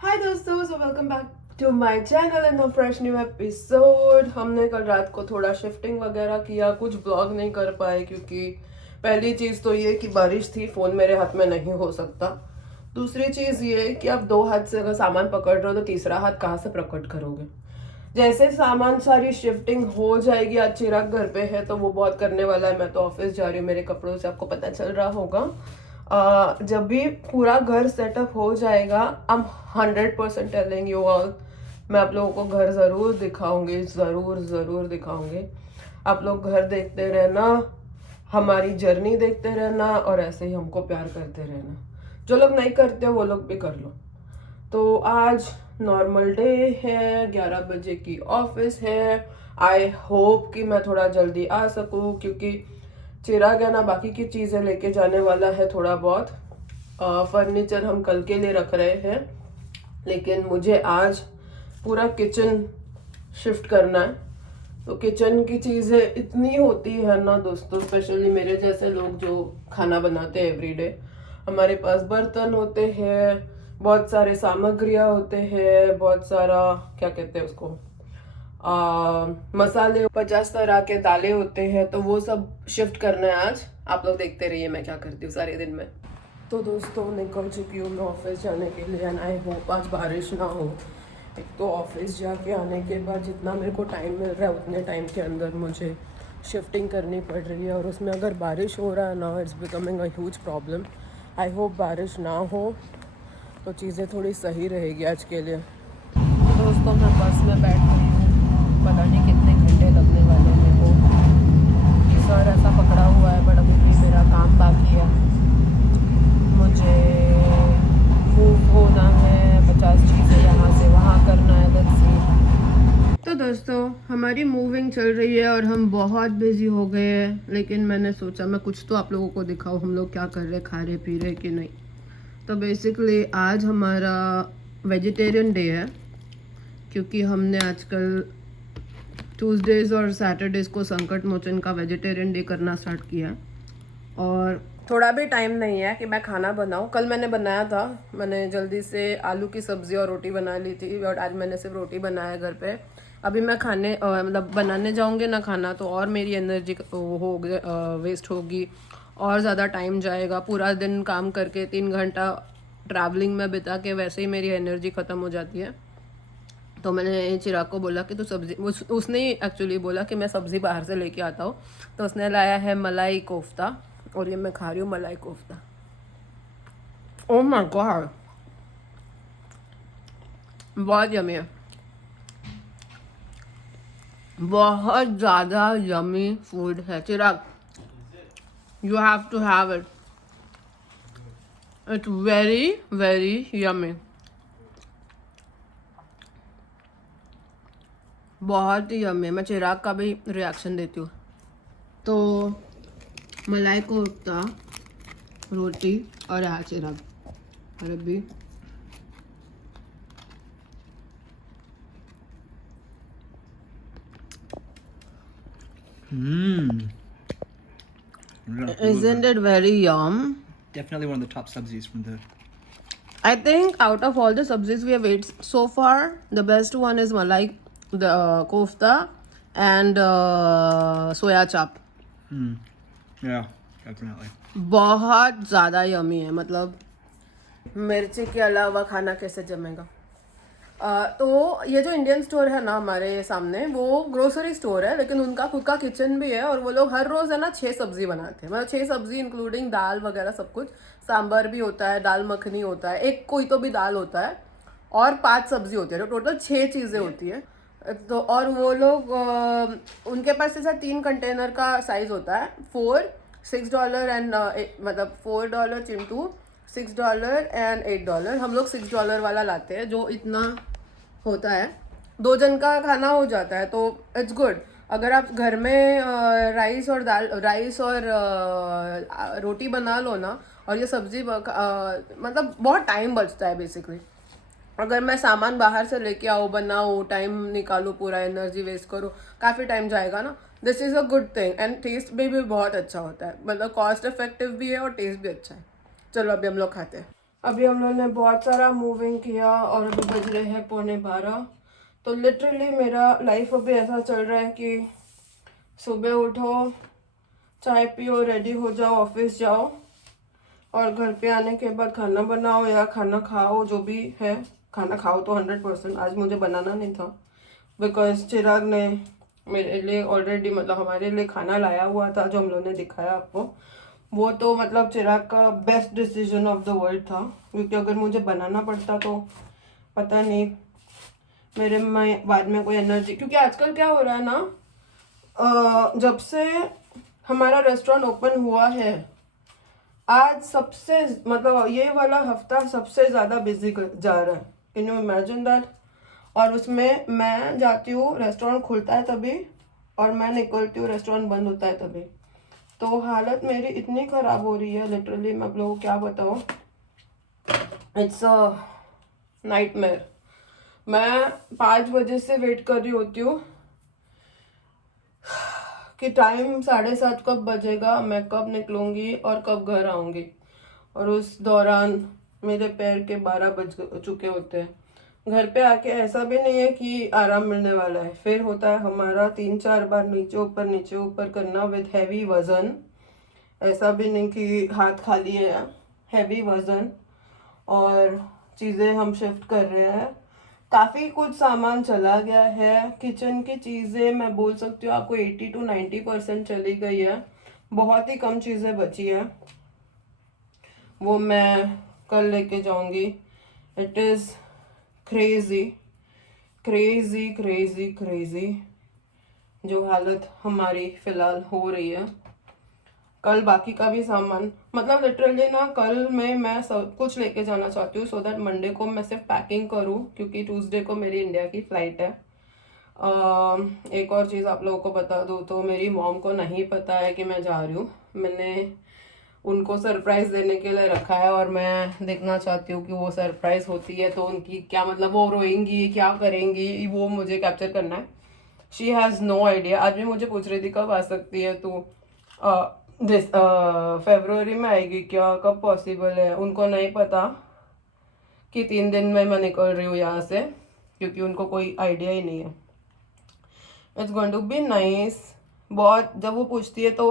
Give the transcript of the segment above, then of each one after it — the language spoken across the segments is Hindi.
हाय दोस्तों, so welcome back to my channel and fresh new episode. हमने कल रात को थोड़ा शिफ्टिंग वगैरह किया, कुछ ब्लॉग नहीं कर पाए क्योंकि पहली चीज़ तो ये कि बारिश थी, फ़ोन मेरे हाथ में नहीं हो सकता। दूसरी चीज़ ये कि आप दो हाथ से अगर सामान पकड़ रहे हो तो तीसरा हाथ कहाँ से प्रकट करोगे। जैसे सामान सारी शिफ्टिंग हो जाएगी, आज चिराग घर पे है तो वो बहुत करने वाला है। मैं तो ऑफिस जा रही हूँ, मेरे कपड़ों से आपको पता चल रहा होगा। जब भी पूरा घर सेटअप हो जाएगा, I am 100% telling you all, मैं आप लोगों को घर ज़रूर दिखाऊंगी, ज़रूर ज़रूर दिखाऊंगी। आप लोग घर देखते रहना, हमारी जर्नी देखते रहना और ऐसे ही हमको प्यार करते रहना। जो लोग नहीं करते वो लोग भी कर लो। तो आज नॉर्मल डे है, 11 बजे की ऑफिस है। आई होप कि मैं थोड़ा जल्दी आ सकूं क्योंकि चिराग है ना, बाकी की चीज़ें लेके जाने वाला है। थोड़ा बहुत फर्नीचर हम कल के लिए रख रहे हैं, लेकिन मुझे आज पूरा किचन शिफ्ट करना है। तो किचन की चीज़ें इतनी होती है ना दोस्तों, स्पेशली मेरे जैसे लोग जो खाना बनाते हैं एवरीडे। हमारे पास बर्तन होते हैं, बहुत सारे सामग्रियाँ होते हैं, बहुत सारा क्या कहते हैं उसको, मसाले, 50 तरह के दालें होते हैं। तो वो सब शिफ्ट करना है आज। आप लोग देखते रहिए मैं क्या करती हूँ सारे दिन में। तो दोस्तों निकल चुकी हूँ मैं ऑफिस जाने के लिए एंड आई होप आज बारिश ना हो। एक तो ऑफिस जाके आने के बाद जितना मेरे को टाइम मिल रहा है उतने टाइम के अंदर मुझे शिफ्टिंग करनी पड़ रही है, और उसमें अगर बारिश हो रहा है ना, it's becoming a huge problem. I hope बारिश ना हो तो चीज़ें थोड़ी सही रहेगी आज के लिए। दोस्तों मैं बस में बैठ गई हूँ, पता नहीं कितने घंटे लगने वाले हैं मेरे को। सर ऐसा पकड़ा हुआ है, बट अभी भी मेरा काम बाकी है। मुझे मूव होना है, 50 चीज़ें यहाँ से वहाँ करना है, लेट्स सी। तो दोस्तों हमारी मूविंग चल रही है और हम बहुत बिजी हो गए हैं, लेकिन मैंने सोचा मैं कुछ तो आप लोगों को दिखाऊँ हम लोग क्या कर रहे, खा रहे पी रहे कि नहीं। तो बेसिकली आज हमारा वेजिटेरियन डे है क्योंकि हमने आजकल ट्यूसडेज और सैटरडेज को संकट मोचन का वेजिटेरियन डे करना स्टार्ट किया। और थोड़ा भी टाइम नहीं है कि मैं खाना बनाऊं। कल मैंने बनाया था, मैंने जल्दी से आलू की सब्ज़ी और रोटी बना ली थी, और आज मैंने सिर्फ रोटी बनाया घर पे। अभी मैं खाने मतलब बनाने जाऊंगी ना खाना, तो और मेरी एनर्जी हो वेस्ट होगी और ज़्यादा टाइम जाएगा। पूरा दिन काम करके 3 घंटा ट्रैवलिंग में बिता के वैसे ही मेरी एनर्जी ख़त्म हो जाती है। तो मैंने चिराग को बोला कि तू सब्ज़ी, उसने ही एक्चुअली बोला कि मैं सब्ज़ी बाहर से लेके आता हूँ। तो उसने लाया है मलाई कोफ्ता, और ये मैं खा रही हूँ malai kofta. Oh my god, बहुत यमी है, बहुत ज़्यादा यमी फूड है। Chirag, you have to have it, it's very very yummy, बहुत ही यमी है। मैं चिराग का भी रिएक्शन देती हूँ। तो मलाई कोफ्ता, रोटी और यहाँ चिराग, अरे भी isn't it very yum? Definitely one of the top sabzis from the. I think out of all the sabzis we have ate so far, the best one is malai, the kofta, and soya chop. Yeah, definitely. बहुत ज़्यादा यमी है, मतलब मिर्ची के अलावा खाना कैसे जमेगा। तो ये जो इंडियन स्टोर है ना हमारे सामने, वो ग्रोसरी स्टोर है, लेकिन उनका खुद का किचन भी है। और वो लोग हर रोज़ है ना 6 सब्जी बनाते हैं, मतलब 6 सब्जी इंक्लूडिंग दाल वगैरह सब कुछ। सांभर भी होता है, दाल मखनी होता है, एक कोई तो भी दाल होता है, और 5 सब्जी होती है, तो टोटल 6 चीज़ें होती है। तो और वो लोग उनके पास ऐसा 3 कंटेनर का साइज़ होता है, $4 $6 एंड मतलब $4 चिंटू, $6 एंड $8। हम लोग $6 वाला लाते हैं, जो इतना होता है, 2 जन का खाना हो जाता है, तो इट्स गुड। अगर आप घर में राइस और रोटी बना लो ना, और ये सब्जी मतलब बहुत टाइम बचता है बेसिकली। अगर मैं सामान बाहर से लेके आओ, बनाओ, टाइम निकालो, पूरा एनर्जी वेस्ट करो, काफ़ी टाइम जाएगा ना। This is a good thing, and taste भी बहुत अच्छा होता है, मतलब कॉस्ट इफेक्टिव भी है और टेस्ट भी अच्छा है। चलो अभी हम लोग खाते हैं। अभी हम लोगों ने बहुत सारा मूविंग किया और अभी बज रहे हैं 11:15। तो लिटरली मेरा लाइफ अभी ऐसा चल रहा है कि सुबह उठो, चाय पियो, रेडी हो जाओ, ऑफिस जाओ और घर पे आने के बाद खाना बनाओ या खाना खाओ, जो भी है खाना खाओ। तो 100% आज मुझे बनाना नहीं था बिकॉज चिराग ने मेरे लिए ऑलरेडी मतलब हमारे लिए खाना लाया हुआ था जो हम लोगों ने दिखाया आपको। वो तो मतलब चिराग का best decision of the world था, क्योंकि अगर मुझे बनाना पड़ता तो पता नहीं मेरे में बाद में कोई एनर्जी, क्योंकि आजकल क्या हो रहा है ना, जब से हमारा रेस्टोरेंट ओपन हुआ है आज सबसे मतलब ये वाला हफ्ता सबसे ज़्यादा बिजी जा रहा है। Can you imagine that? और उसमें मैं जाती हूँ, रेस्टोरेंट खुलता है तभी, और मैं निकलती हूँ, रेस्टोरेंट बंद होता है तभी। तो हालत मेरी इतनी ख़राब हो रही है लिटरली, मैं आप लोगों को क्या बताऊँ, इट्स अ नाइटमेयर। मैं 5 बजे से वेट कर रही होती हूँ कि टाइम 7:30 कब बजेगा, मैं कब निकलूँगी और कब घर आऊँगी। और उस दौरान मेरे पैर के 12 बज चुके होते हैं। घर पे आके ऐसा भी नहीं है कि आराम मिलने वाला है, फिर होता है हमारा 3-4 बार नीचे ऊपर करना विद हैवी वज़न। ऐसा भी नहीं कि हाथ खाली है, हैवी वज़न और चीज़ें हम शिफ्ट कर रहे हैं। काफ़ी कुछ सामान चला गया है, किचन की चीज़ें मैं बोल सकती हूँ आपको 80 to 90% चली गई है, बहुत ही कम चीज़ें बची है, वो मैं कल लेके जाऊंगी। It is crazy crazy crazy crazy जो हालत हमारी फ़िलहाल हो रही है। कल बाकी का भी सामान मतलब लिटरली ना, कल मैं सब कुछ लेके जाना चाहती हूँ सो दैट मंडे को मैं सिर्फ पैकिंग करूँ, क्योंकि ट्यूसडे को मेरी इंडिया की फ़्लाइट है। एक और चीज़ आप लोगों को बता दूँ तो मेरी मॉम को नहीं पता है कि मैं जा रही हूँ। मैंने उनको सरप्राइज़ देने के लिए रखा है और मैं देखना चाहती हूँ कि वो सरप्राइज़ होती है तो उनकी क्या मतलब, वो रोएंगी क्या करेंगी, वो मुझे कैप्चर करना है। She has no idea. आज भी मुझे पूछ रही थी कब आ सकती है तू, फरवरी में आएगी क्या, कब पॉसिबल है। उनको नहीं पता कि 3 दिन में मैं निकल रही हूँ यहाँ से, क्योंकि उनको कोई आइडिया ही नहीं है। It's going to be nice. बहुत जब वो पूछती है तो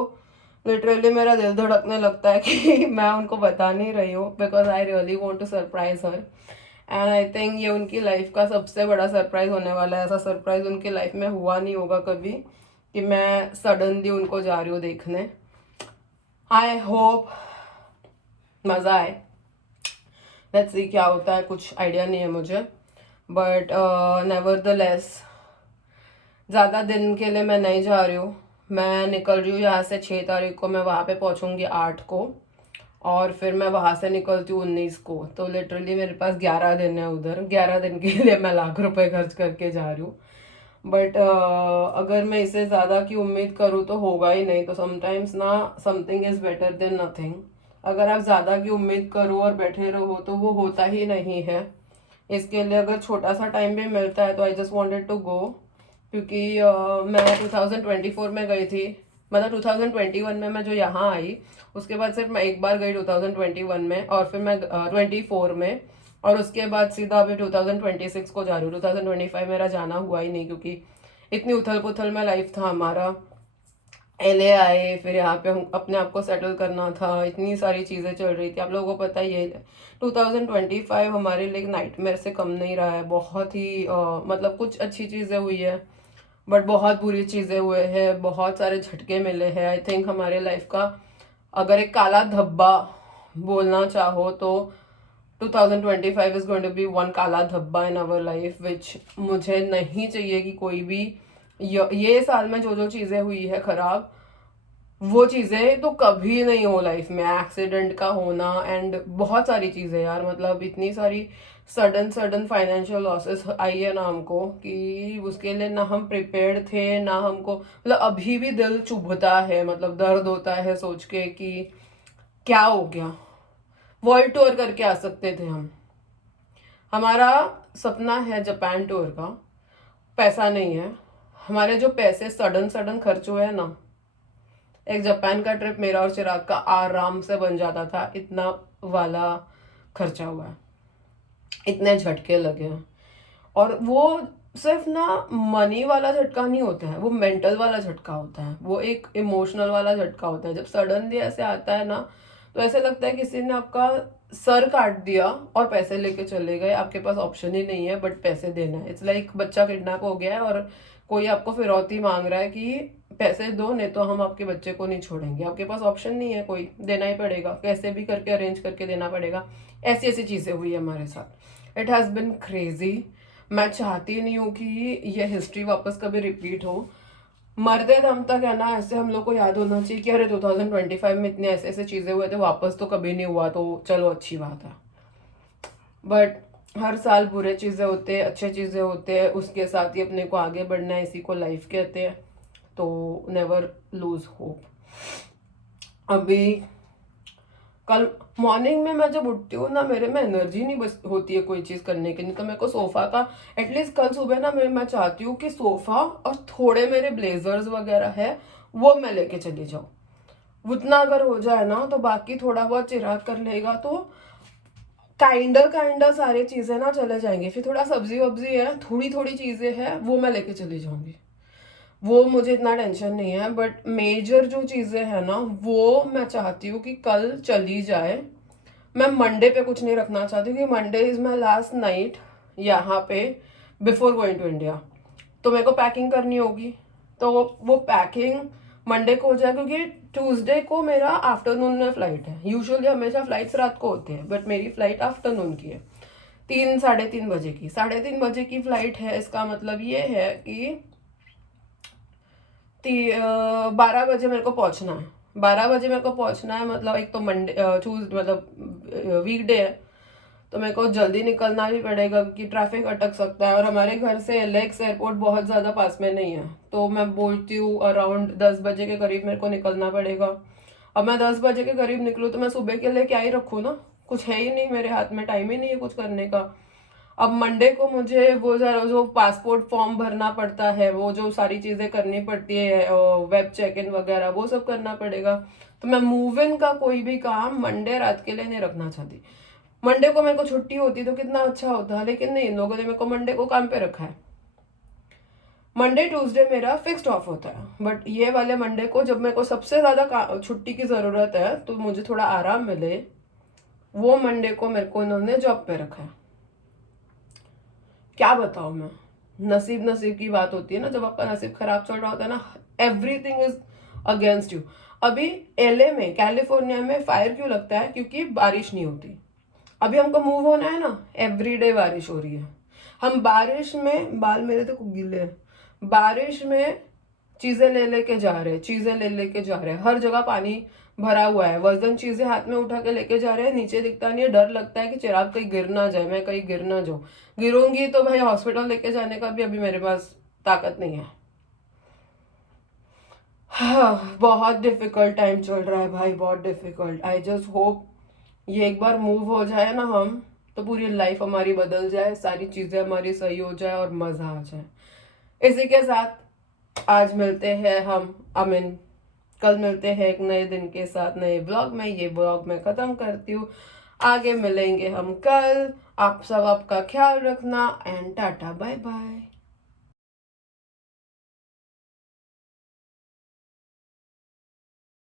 लिटरली मेरा दिल धड़कने लगता है कि मैं उनको बता नहीं रही हूँ, because I really want to surprise her. And I think ये उनकी लाइफ का सबसे बड़ा सरप्राइज होने वाला है। ऐसा सरप्राइज उनकी लाइफ में हुआ नहीं होगा कभी कि मैं सडनली उनको जा रही हूँ देखने। आई होप मज़ा आए, लेट्स सी क्या होता है, कुछ आइडिया नहीं है मुझे, बट नेवरदलेस ज़्यादा दिन के लिए मैं नहीं जा रही हूँ। मैं निकल रही हूँ यहाँ से 6 तारीख को, मैं वहाँ पे पहुँचूँगी 8 को, और फिर मैं वहाँ से निकलती हूँ 19 को। तो लिटरली मेरे पास 11 दिन है उधर। 11 दिन के लिए मैं लाख रुपए खर्च करके जा रही हूँ। बट अगर मैं इससे ज़्यादा की उम्मीद करूँ तो होगा ही नहीं। तो समटाइम्स ना, something is better than nothing. अगर आप ज़्यादा की उम्मीद करो और बैठे रहो तो वो होता ही नहीं है। इसके लिए अगर छोटा सा टाइम भी मिलता है तो I just wanted to go, क्योंकि मैं 2024 में गई थी, मतलब 2021 में मैं जो यहाँ आई, उसके बाद सिर्फ मैं एक बार गई 2021 में, और फिर मैं 24 में, और उसके बाद सीधा अभी 2026 को जा रही हूँ। 2025 मेरा जाना हुआ ही नहीं, क्योंकि इतनी उथल पुथल में लाइफ था हमारा। एलए आए, फिर यहाँ पे हम अपने आप को सेटल करना था, इतनी सारी चीज़ें चल रही थी। आप लोगों को पता ही है 2025 हमारे लिए नाइटमेयर से कम नहीं रहा है। बहुत ही मतलब कुछ अच्छी चीज़ें हुई है बट बहुत बुरी चीज़ें हुए हैं, बहुत सारे झटके मिले हैं। आई थिंक हमारे लाइफ का अगर एक काला धब्बा बोलना चाहो तो 2025 is going to be one काला धब्बा इन आवर लाइफ, विच मुझे नहीं चाहिए कि कोई भी ये साल में जो जो चीज़ें हुई है खराब, वो चीज़ें तो कभी नहीं हो लाइफ में। एक्सीडेंट का होना एंड बहुत सारी चीज़ें यार, मतलब इतनी सारी सडन फाइनेंशियल लॉसेस आई है ना हमको, कि उसके लिए ना हम प्रिपेयर्ड थे ना हमको, मतलब अभी भी दिल चुभता है, मतलब दर्द होता है सोच के कि क्या हो गया। वर्ल्ड टूर करके आ सकते थे हम, हमारा सपना है जापान टूर का, पैसा नहीं है। हमारे जो पैसे सडन खर्च हुए हैं ना, एक जापान का ट्रिप मेरा और चिराग का आराम से बन जाता था, इतना वाला खर्चा हुआ है, इतने झटके लगे हैं। और वो सिर्फ ना मनी वाला झटका नहीं होता है, वो मेंटल वाला झटका होता है, वो एक इमोशनल वाला झटका होता है। जब सडनली ऐसे आता है ना, तो ऐसे लगता है किसी ने आपका सर काट दिया और पैसे लेके चले गए, आपके पास ऑप्शन ही नहीं है बट पैसे देना है। इट्स लाइक बच्चा किडनैप हो गया है और कोई आपको फिरौती मांग रहा है कि पैसे दो, नहीं तो हम आपके बच्चे को नहीं छोड़ेंगे। आपके पास ऑप्शन नहीं है, कोई देना ही पड़ेगा, कैसे भी करके अरेंज करके देना पड़ेगा। ऐसी ऐसी चीज़ें हुई है हमारे साथ। It has been crazy. मैं चाहती नहीं हूँ कि ये हिस्ट्री वापस कभी रिपीट हो। मरते दम तक है ना, ऐसे हम लोग को याद होना चाहिए कि अरे 2025 में इतने ऐसे ऐसे चीज़ें हुए थे, वापस तो कभी नहीं हुआ, तो चलो अच्छी बात है। बट हर साल बुरे चीज़ें होते हैं, अच्छे चीज़ें होते हैं, उसके साथ ही अपने को आगे बढ़ना है, इसी को लाइफ कहते हैं। तो नेवर लूज होप। अभी कल मॉर्निंग में मैं जब उठती हूँ ना, मेरे में एनर्जी नहीं बस होती है कोई चीज़ करने की। नहीं तो मेरे को सोफ़ा का एटलीस्ट कल सुबह ना मैं चाहती हूँ कि सोफ़ा और थोड़े मेरे ब्लेजर्स वगैरह है वो मैं लेके चली जाऊँ। उतना अगर हो जाए ना तो बाकी थोड़ा बहुत चिराग कर लेगा तो काइंडा सारी चीज़ें ना चले जाएंगी। फिर थोड़ा सब्जी वब्जी है, थोड़ी थोड़ी चीज़ें हैं, वो मैं लेके चली जाऊँगी। वो मुझे इतना टेंशन नहीं है। बट मेजर जो चीज़ें हैं ना, वो मैं चाहती हूँ कि कल चली जाए। मैं मंडे पे कुछ नहीं रखना चाहती क्योंकि Monday is my last night यहाँ पे बिफोर गोइंग टू इंडिया। तो मेरे को पैकिंग करनी होगी, तो वो पैकिंग मंडे को हो जाए, क्योंकि ट्यूसडे को मेरा आफ्टरनून में फ्लाइट है। यूजुअली हमेशा फ्लाइट्स रात को होती है, बट मेरी फ्लाइट आफ्टरनून की है, 3-3:30 बजे की। 3:30 बजे की फ्लाइट है। इसका मतलब ये है कि 12 बजे मेरे को पहुंचना है। 12 बजे मेरे को पहुंचना है, मतलब एक तो मंडे मतलब वीकडे है, तो मेरे को जल्दी निकलना भी पड़ेगा क्योंकि ट्रैफिक अटक सकता है। और हमारे घर से एलएक्स एयरपोर्ट बहुत ज़्यादा पास में नहीं है, तो मैं बोलती हूँ अराउंड 10 बजे के करीब मेरे को निकलना पड़ेगा। अब मैं 10 बजे के करीब निकलूँ तो मैं सुबह के लिए क्या ही रखूँ ना, कुछ है ही नहीं मेरे हाथ में, टाइम ही नहीं है कुछ करने का। अब मंडे को मुझे वो जो पासपोर्ट फॉर्म भरना पड़ता है, वो जो सारी चीज़ें करनी पड़ती है, वेब चेक इन वगैरह, वो सब करना पड़ेगा। तो मैं मूव इन का कोई भी काम मंडे रात के लिए नहीं रखना चाहती। मंडे को मेरे को छुट्टी होती तो कितना अच्छा होता, लेकिन नहीं, इन लोगों ने मेरे को मंडे को काम पे रखा है। मंडे ट्यूसडे मेरा फिक्स्ड ऑफ होता है, बट ये वाले मंडे को जब मेरे को सबसे ज़्यादा छुट्टी की ज़रूरत है तो मुझे थोड़ा आराम मिले, वो मंडे को मेरे को इन्होंने जॉब पे रखा है। क्या बताऊं मैं, नसीब की बात होती है ना, जब आपका नसीब खराब चल रहा होता है ना, एवरीथिंग इज अगेंस्ट यू। अभी एलए में, कैलिफोर्निया में फायर क्यों लगता है? क्योंकि बारिश नहीं होती। अभी हमको मूव होना है ना, एवरीडे बारिश हो रही है। हम बारिश में, बाल मेरे तो गीले हैं, बारिश में चीजें ले लेके जा रहे हैं, हर जगह पानी भरा हुआ है। वजन चीजें हाथ में उठा के लेके जा रहे हैं, नीचे दिखता नहीं है, डर लगता है कि चिराग कहीं गिर ना जाए, मैं कहीं गिर ना जाऊं। गिरूंगी तो भाई हॉस्पिटल लेके जाने का भी अभी मेरे पास ताकत नहीं है। हाँ, बहुत डिफिकल्ट टाइम चल रहा है भाई, बहुत डिफिकल्ट। आई जस्ट होप ये एक बार मूव हो जाए ना हम, तो पूरी लाइफ हमारी बदल जाए, सारी चीजें हमारी सही हो जाए और मजा आ जाए। इसी के साथ आज मिलते हैं हम, कल मिलते हैं एक नए दिन के साथ, नए ब्लॉग में। ये ब्लॉग मैं खत्म करती हूँ, आगे मिलेंगे हम कल। आप सब आपका ख्याल रखना एंड टाटा बाय बाय।